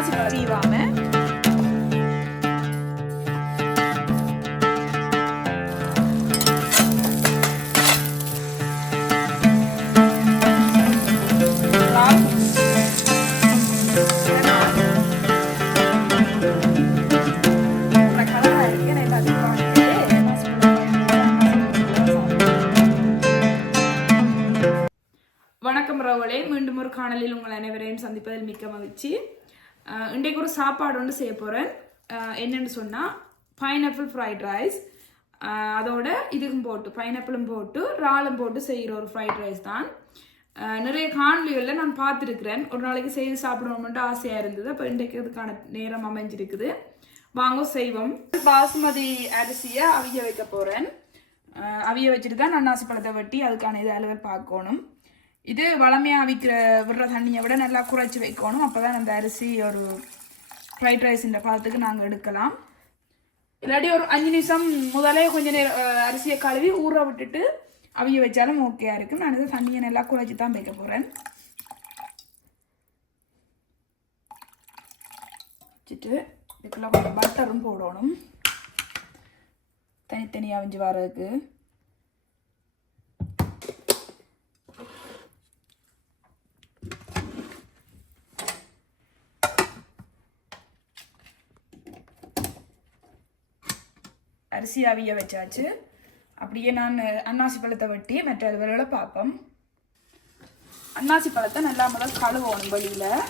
அன்னாசி பழம் வணக்கம் ரவளே மீண்டும் ஒரு காணலில் உங்கள் அனைவரையும் சந்திப்பதில் மிக்க மகிழ்ச்சி. இன்றைக்கு ஒரு சாப்பாடு ஒன்று செய்ய போகிறேன் என்னென்னு சொன்னால் பைனாப்பிள் ஃப்ரைட் ரைஸ் அதோட இதுக்கும் போட்டு பைனாப்பிளும் போட்டு இறாலும் போட்டு செய்கிற ஒரு ஃப்ரைட் ரைஸ் தான். நிறைய காணொலிகளில் நான் பார்த்துருக்கிறேன். ஒரு நாளைக்கு செய்து சாப்பிடணும்ட்டு ஆசையாக இருந்தது. அப்போ இன்றைக்கு அதுக்கான நேரம் அமைஞ்சிருக்குது. வாங்க செய்வோம். பாசுமதி அரிசியை அவிய வைக்க போகிறேன் அவிய வச்சுட்டு தான் அன்னாசி பழத்தை வெட்டி அதுக்கான இது அளவில் பார்க்கணும். இது வளமையாக அவிக்கிற விடுற தண்ணியை விட நல்லா குறைச்சி வைக்கணும். அப்போ தான் அந்த அரிசி ஒரு ஃப்ரைட் ரைஸ் இந்த நாங்கள் எடுக்கலாம். இல்லாட்டி ஒரு அஞ்சு நிமிஷம் முதலே கொஞ்ச நேரம் அரிசியை கழுவி ஊற விட்டுட்டு அவிய வச்சாலும் ஓகேயா இருக்கு நான் இது தண்ணியை நல்லா குறைச்சி தான் வைக்க போகிறேன் வச்சுட்டு இதுக்குள்ள கொஞ்சம் பட்டரும் போடணும். தனித்தனியாக அவிஞ்சு வர்றதுக்கு. அரிசி அவிய வச்சாச்சு. அப்படியே நான் அன்னாசி பழத்தை வெட்டி மற்ற அதுவரை பார்ப்போம். அன்னாசி பழத்தை நல்லா முதல் கழுவணும் வெளியில்.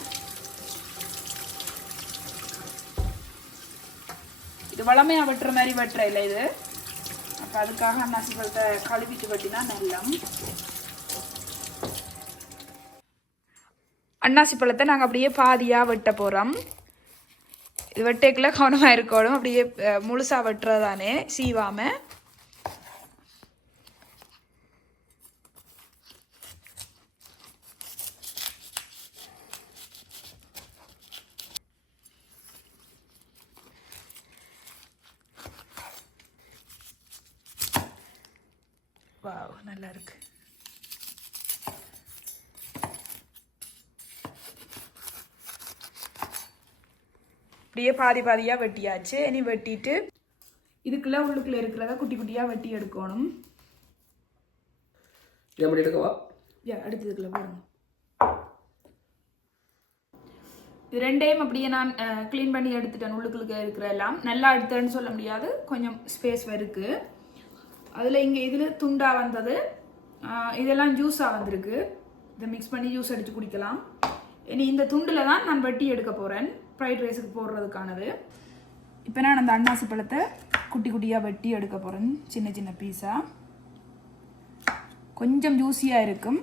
இது வளமையாக வெட்டுற மாதிரி வெட்டுற இல்லை இது. அப்போ அதுக்காக அன்னாசி பழத்தை கழுவிட்டு வெட்டினா நல்லம். அன்னாசி பழத்தை நாங்கள் அப்படியே பாதியாக வெட்ட போகிறோம் இது வெட்டேக்குள்ள கவனமாக இருக்கணும். அப்படியே முழுசாக முழுசா வெட்டுறது தானே சீவாம. வாவ் நல்லா இருக்கு. இப்படியே பாதி பாதியாக வெட்டியாச்சு. இனி வெட்டிட்டு இதுக்குள்ள உள்ளுக்குள்ள இருக்கிறத குட்டி குட்டியாக வெட்டி எடுக்கணும். எடுக்கவா? யா அடுத்ததுக்குள்ள போடுங்க இது ரெண்டையும் அப்படியே நான் க்ளீன் பண்ணி எடுத்துட்டேன். உள்ளுக்குள்ள இருக்கிற எல்லாம். நல்லா எடுத்தேன்னு சொல்ல முடியாது. கொஞ்சம் ஸ்பேஸ் இருக்கு. அதில் இங்கே இதில் துண்டா வந்தது. இதெல்லாம் ஜூஸாக வந்திருக்கு. இதை மிக்ஸ் பண்ணி ஜூஸ் அடித்து குடிக்கலாம். இனி இந்த துண்டில் தான் நான் வெட்டி எடுக்க போகிறேன் ஃப்ரைட் ரைஸுக்கு போடுறதுக்கானது. இப்போ நான் அந்த அன்னாசி பழத்தை குட்டி குட்டியாக வெட்டி எடுக்க போகிறேன் சின்ன சின்ன பீஸாக கொஞ்சம் ஜூஸியாக இருக்கும்.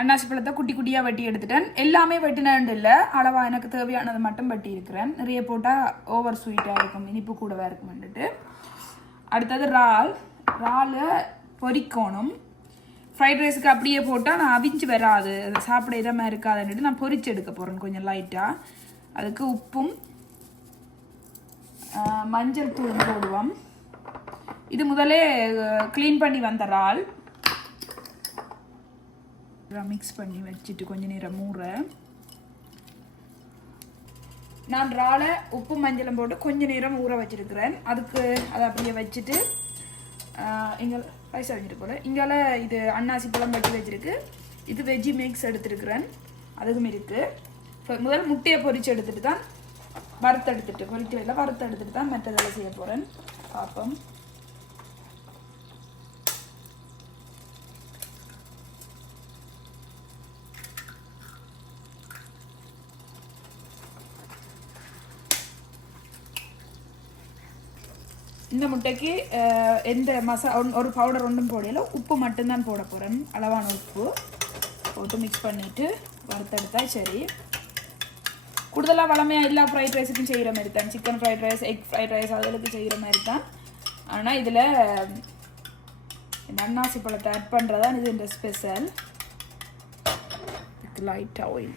அன்னாசி பழத்தை குட்டி குட்டியாக வெட்டி எடுத்துட்டேன். எல்லாமே வெட்டினேன் இல்லை. அளவாக எனக்கு தேவையானது மட்டும் வெட்டி இருக்கிறேன் நிறைய போட்டால் ஓவர் ஸ்வீட்டாக இருக்கும். இனிப்பு கூடவாக இருக்கும் வந்துட்டு அடுத்தது இறால். இறாலை பொரிக்கோணும். ஃப்ரைட் ரைஸுக்கு அப்படியே போட்டால் நான் அவிஞ்சு வராது. அதை சாப்பிட இதமாக இருக்காதுன்னுட்டு நான் பொரிச்சு எடுக்க போகிறேன் கொஞ்சம் லைட்டாக அதுக்கு உப்பும் மஞ்சள் தூள் போடுவோம். இது முதலே க்ளீன் பண்ணி வந்த இறால். மிக்ஸ் பண்ணி வச்சுட்டு கொஞ்ச நேரம் மூற. நான் ராலை உப்பு மஞ்சளும் போட்டு கொஞ்ச நேரம் ஊற வச்சிருக்கிறேன். அதுக்கு அதை அப்படியே வச்சுட்டு எங்கள் பைசா வச்சுட்டு போல இங்கால இது அன்னாசி பழம் பட்டி வச்சிருக்கு. இது வெஜ்ஜி மிக்ஸ் எடுத்துருக்குறேன். அதுவும் இருக்குது இப்போ முதல் முட்டையை பொறிச்சு எடுத்துகிட்டு தான் வறுத்து எடுத்துட்டு பொரிக்கல வறுத்து எடுத்துகிட்டு தான் மற்றதெல்லாம் செய்ய போகிறேன் பார்ப்போம். இந்த முட்டைக்கு எந்த மசா ஒன்- ஒரு பவுடர் ஒன்றும் போடையில் உப்பு மட்டும்தான் போட போகிறேன் அளவான உப்பு போட்டு மிக்ஸ் பண்ணிவிட்டு வறுத்தெடுத்தா சரி. கூடுதலாக வளமையாக எல்லா ஃப்ரைட் ரைஸுக்கும் செய்கிற மாதிரி தான். Chicken fried rice egg fried rice அதுகளுக்கு செய்கிற மாதிரி தான். ஆனால் இதில் இந்த அன்னாசி பழத்தை ஆட் பண்ணுறதான் இது இந்த ஸ்பெஷல் லைட்டாக ஆயில்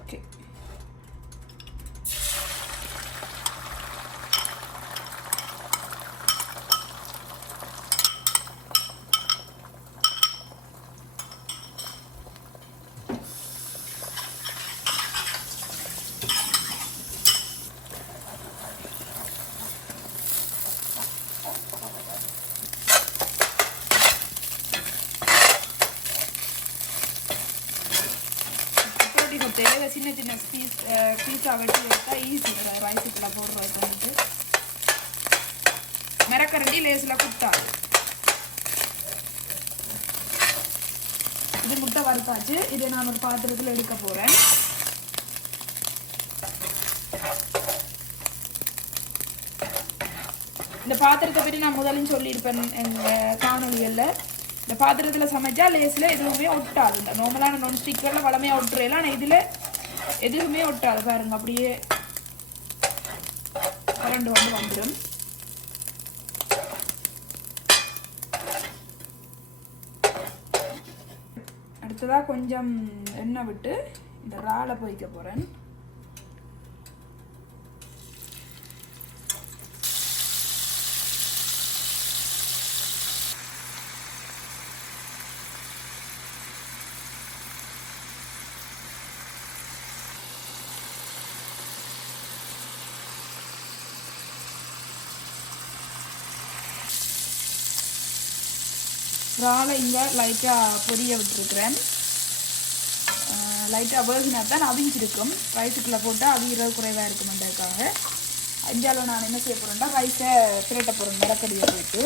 ஓகே சின்ன சின்ன பீஸ் பீஸா வெட்டி எடுத்தா ஈஸி ரைஸுக்குள்ள போடுறது வந்துட்டு மிரக்கரண்டி லேஸில் குத்தாது இது முட்டை வறுத்தாச்சு இதை நான் ஒரு பாத்திரத்தில் எடுக்க போகிறேன் இந்த பாத்திரத்தை பற்றி நான் முதலும் சொல்லியிருப்பேன் எங்கள் காணொலிகளில் இந்த பாத்திரத்தில் சமைச்சா லேஸில் எதுவுமே ஒட்டாது இந்த நார்மலான நான் ஸ்டிக்கரில் வளமையாக ஒட்டுறேலாம் ஆனால் இதில் எதுவுமே ஒட்டாது பாருங்க அப்படியே கரண்டு வந்து வந்துடும் அடுத்ததாக கொஞ்சம் எண்ணெய் விட்டு இந்த ராலை பொய்க்க போகிறேன் இறாலை இங்கே லைட்டாக பொரிய விட்டுருக்குறேன். லைட்டாக வேகினா தான் அவிஞ்சிருக்கும் ரைஸுக்குள்ளே போட்டால் அவிகிறது குறைவாக இருக்குமென்றதுக்காக அஞ்சாலும் நான் என்ன செய்ய போகிறேன்னா ரைஸை பிரட்ட போகிறேன் மிளக்கடியை போட்டு.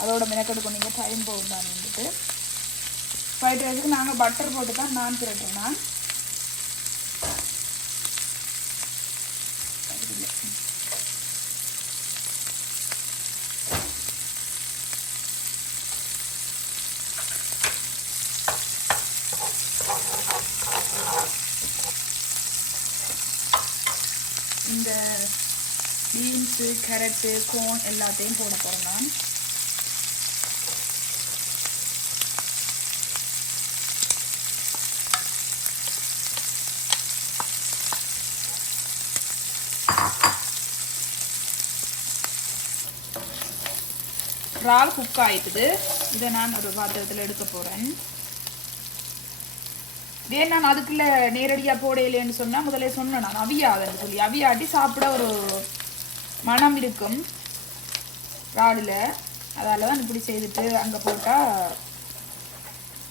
அதோட மிளக்கடு கொஞ்சம் டைம் போகும் தான் வந்துட்டு ஃப்ரைட் ரைஸுக்கு நாங்கள் பட்டர் போட்டு தான் நான் பிரட்டுறேன் நான் இந்த பீன்ஸு கேரட்டு கோன் எல்லாத்தையும் போட போகிறேன் நான் இறால் குக் ஆகிட்டுது இதை நான் ஒரு பாத்திரத்தில் எடுக்க போகிறேன் இதே நான் அதுக்குள்ள நேரடியாக போடையிலேன்னு சொன்னால் முதல்ல சொன்னேன் நான் அவியாதுன்னு சொல்லி. அவியாட்டி சாப்பிட ஒரு மனம் இருக்கும். ராடில். அதால் தான் இப்படி செய்துட்டு அங்கே போட்டால்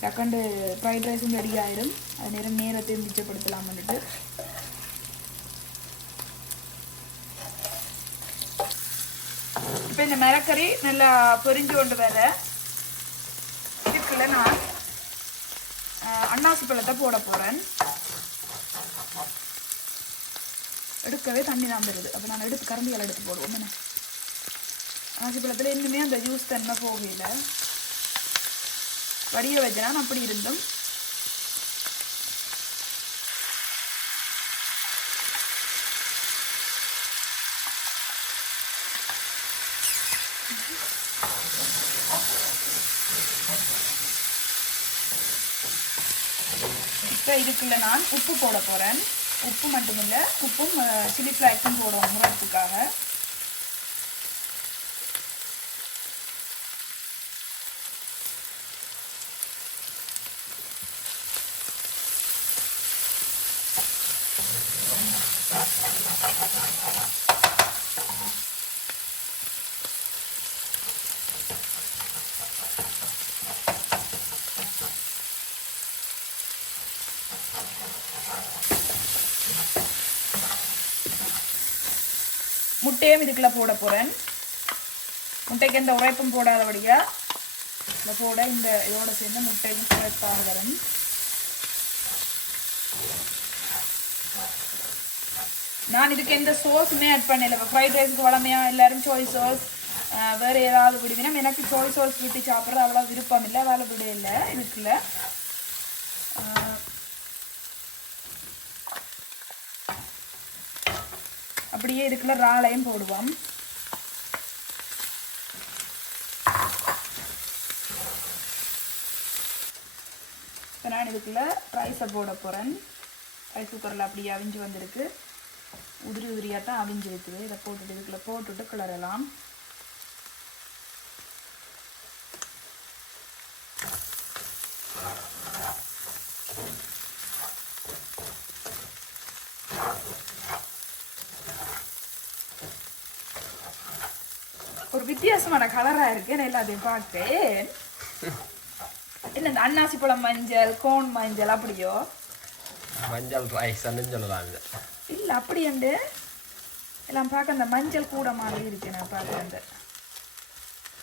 டக்கண்டு ஃப்ரைட் ரைஸும் ரெடி ஆயிடும் அது நேரம் நேரத்தையும் மிச்சப்படுத்தலாம்னுட்டு. இப்போ இந்த மரக்கறி நல்லா பொரிஞ்சு கொண்டு வர. இதுக்குள்ள நான் அன்னாசி பழத்தை போட போகிறேன் எடுக்கவே தண்ணி தான் வருது அப்போ நான் எடுத்து கரண்டிகள் எடுத்து போடுவோம். என்ன? அன்னாசி பழத்தில் இன்னுமே அந்த ஜூஸ் தன்மை போகல. வடிய வச்சனான் அப்படி இருந்தும். இப்போ இதுக்குள்ள நான் உப்பு போட போகிறேன் உப்பு மட்டும் இல்லை உப்பும் சில்லி ஃப்ளாக்ஸும் போடுவோம் முறப்புக்காக முட்டையும் இதுக்குள்ள போட போகிறேன் முட்டைக்கு எந்த உரைப்பும் போடாதபடியா இந்த போட இந்த இதோட சேர்ந்து முட்டையும் உரைப்பாக வரும். நான் இதுக்கு எந்த சோஸுமே ஆட் பண்ணல. ஃப்ரைட் ரைஸுக்கு வளமையா எல்லாரும் சோய் சோஸ் வேறு ஏதாவது விடுவினா எனக்கு சோய் சோஸ் விட்டு சாப்பிட்றது அவ்வளோ விருப்பம் இல்லை வேலை விட இல்லை இதுக்குள்ள. அப்படியே இதுக்குள்ள ராலையும் போடுவோம். இப்போ நான் இதுக்குள்ள ரைஸை போட போகிறேன் ரைஸ் குக்கரில் அப்படியே அவிஞ்சு வந்திருக்கு. உதிரி உதிரியாக தான் அவிஞ்சு இருக்குது இதை போட்டுட்டு இதுக்குள்ளே போட்டுட்டு கிளறலாம். ஒரு வித்தியாசமான கலராக இருக்கு. நான் எல்லாத்தையும் பார்த்தேன் என்ன இந்த அன்னாசி பழம் மஞ்சள் கோன் மஞ்சள் அப்படியோ? மஞ்சள் சொல்லலாம் இது இல்லை அப்படி உண்டு எல்லாம் பார்க்க அந்த மஞ்சள் கூட மாதிரி இருக்கு. நான் பார்க்க அந்த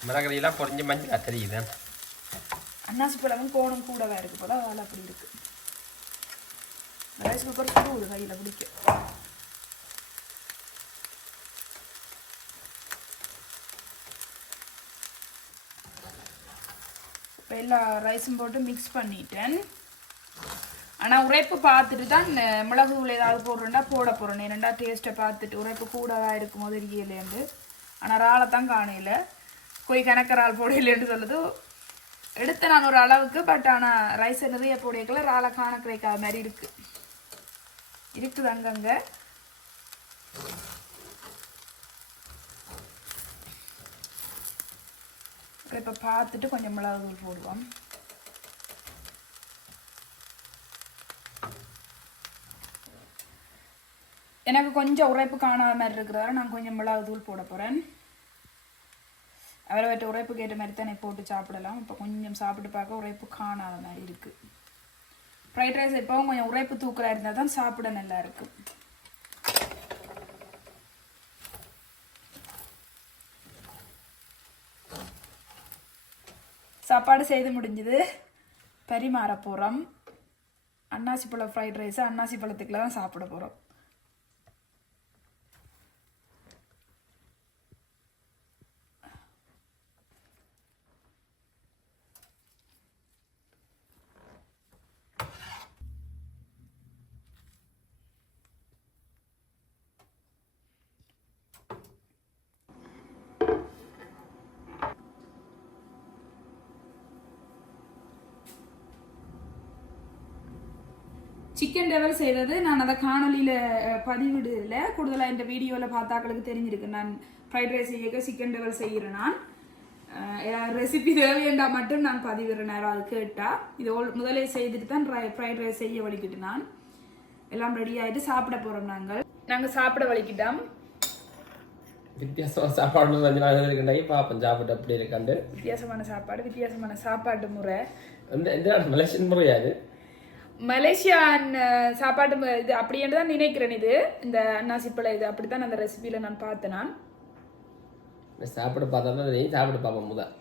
மிளகறியெல்லாம் பொறிஞ்சு மஞ்சள் தெரியுது? அன்னாசி பழமும் கோணம் கூடவா இருக்கு போல அதனால அப்படி இருக்கு. ரைஸ் குக்கர் சுடுவது கையில் பிடிக்க இப்போ எல்லா ரைஸும் போட்டு மிக்ஸ் பண்ணிட்டேன். ஆனால் உரைப்பு பார்த்துட்டு தான் மிளகு தூள் ஏதாவது போடுறேன்டா போட போகிறேன் ஏன்னா டேஸ்ட்டை பார்த்துட்டு உரைப்பு கூடவா இருக்கும் போது இருக்கலேருந்து ஆனால் ராளை தான் காணையில் கொய் கணக்க ரால் போடையிலேன்னு சொல்லுது. எடுத்த நான் ஒரு அளவுக்கு பட் ஆனால் ரைஸை நிறைய போடையக்குள்ள ராளை காண கிடைக்காத மாதிரி இருக்குது இருக்குது அங்கங்கே இப்போ பார்த்துட்டு கொஞ்சம் மிளகு தூள் போடுவோம். எனக்கு கொஞ்சம் உரைப்பு காணாத மாதிரி இருக்கிறதால நான் கொஞ்சம் மிளகு தூள் போட போகிறேன் அவரை வட்ட உரைப்பு கேட்ட மாதிரி தானே போட்டு சாப்பிடலாம். இப்போ கொஞ்சம் சாப்பிட்டு பார்க்க உரைப்பு காணாத மாதிரி இருக்குது ஃப்ரைட் ரைஸ் எப்போவும் கொஞ்சம் உரைப்பு தூக்கலாக இருந்தால் தான் சாப்பிட நல்லா இருக்கும். சாப்பாடு செய்து முடிஞ்சுது. பரிமாற போகிறோம் அன்னாசி பழம் ஃப்ரைட் ரைஸ் அன்னாசி பழத்துக்குள்ள தான் சாப்பிட போகிறோம் சிக்கன் டெவல் செய்கிறது நான் அதை காணொலியில் பதிவிடல. கூடுதலாக இந்த வீடியோவில் பார்த்தாக்களுக்கு தெரிஞ்சிருக்கு. நான் ஃப்ரைட் ரைஸ் செய்ய சிக்கன் டெவல் செய்கிறேன் நான். ரெசிபி தேவையண்டா மட்டும் நான் பதிவிடுறேன். நேரம் அது கேட்டால் இது all- முதலே செய்துட்டு தான் ஃப்ரைட் ரைஸ் செய்ய வலிக்கிட்டு நான். எல்லாம் ரெடி ஆகிட்டு சாப்பிட போகிறோம் நாங்கள். நாங்கள் சாப்பிட வலிக்கிட்டோம். வித்தியாசமாக சாப்பாடு கொஞ்ச நாள் இருக்குண்டாகி பார்ப்போம் சாப்பிட்டு அப்படி இருக்காண்டு. வித்தியாசமான சாப்பாடு வித்தியாசமான சாப்பாட்டு முறை. இந்த இந்த மலேசியன் முறையாது மலேசியான் சாப்பாட்டு இது அப்படின்ட்டு தான் நினைக்கிறேன் இது. இந்த அன்னாசிப்பழ இது அப்படித்தான் அந்த ரெசிபியில நான் பார்த்தேன் நான். சாப்பிட பார்த்தா நீ சாப்பிட்டு பார்ப்போம் முதல்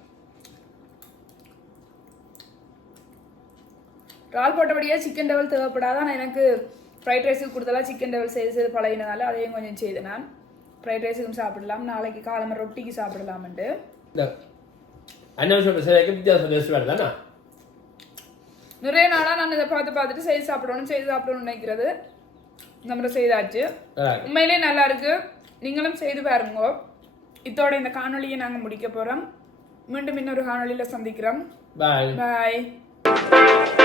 இறால் போட்டபடியே சிக்கன் டெவல் தேவைப்படாத. ஆனால் எனக்கு ஃப்ரைட் ரைஸுக்கு கொடுத்தலாம் சிக்கன் டெவல் செய்து செய்து பழகினதால அதையும் கொஞ்சம் செய்தேன் நான். ஃப்ரைட் ரைஸுக்கும் சாப்பிடலாம். நாளைக்கு காலம்பர ரொட்டிக்கு சாப்பிடலாம்ட்டு இந்த அண்ணன் சொல்ற வித்தியாசம் ரெஸ்டாரண்ட் தானே? நிறைய நாளாக நான் இதை பார்த்து பார்த்துட்டு செய்து சாப்பிடணும் செய்து சாப்பிடணும்னு நினைக்கிறது. நம்ம செய்தாச்சு. உண்மையிலே நல்லா இருக்கு. நீங்களும் செய்து பாருங்க. இதோட இந்த காணொளியை நாங்கள் முடிக்க போகிறோம் மீண்டும் இன்னொரு காணொளியில் சந்திக்கிறோம். பாய். பாய்.